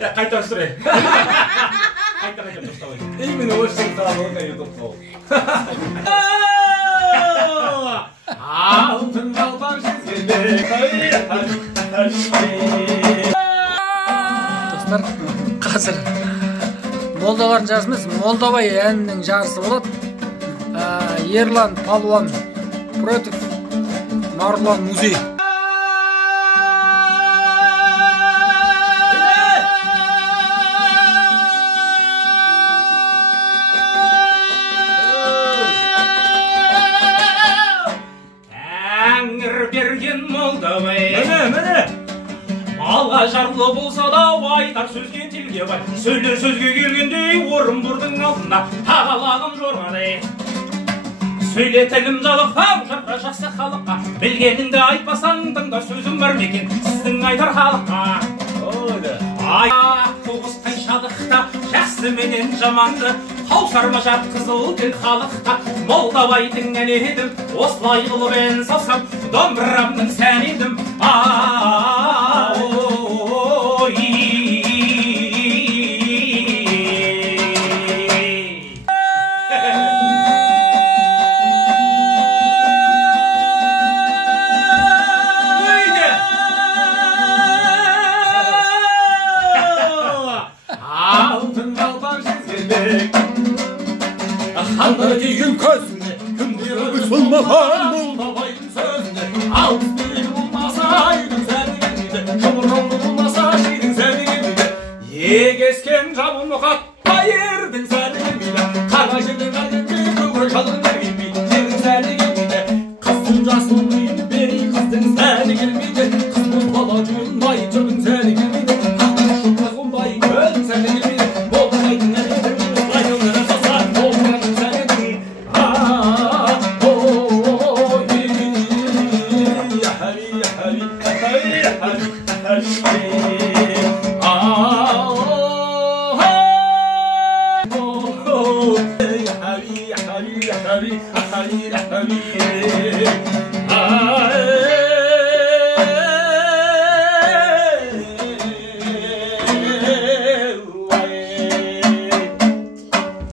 Ya qayta süre. Qayta to'xtab. Именно o'sha ta'limga yo'q. Altın kalpan sizgende Dostlar, қазір молдалардың жарысы емес, Молдовай әнінің жарысы болады. Ерлан Палуан против Марлан Музей. Берген Молдовай. Міне. Малға жарлы болса да айтар сөзге тілге бай. Сөйлер сөзге келгендей Орынбордың алдында тағалағым жорғадай. Сөйлетілім жалықпам жарқа жақсы халыққа. Білгеніңді айтпасаң тыңда сөзім бар мекен сіздің айтар халыққа. Ай, тоғызтай шадықта жақсы менен жаманды қаусарма жат қызыл тіл халыққа. Молдовайдың әне едім, осылай қылып ән салсам, домбырамның сән едім. Хандар күйген көзінде кімдері бұзылмаған Молдовайдың сөзінде алыс бүйір болмаса айдың сәні келмейді жұмырыңды болмаса шейдің сәні келмейді егескен жабын мұқатпа ердің сәні келмейді қарға жерден әлемге көкірек шалғын келмейді жердің сәні келмейді қыздың жасыл үйін бері қыздың сәні келмейді қыз бұл бала жүйін бай жырдың сәні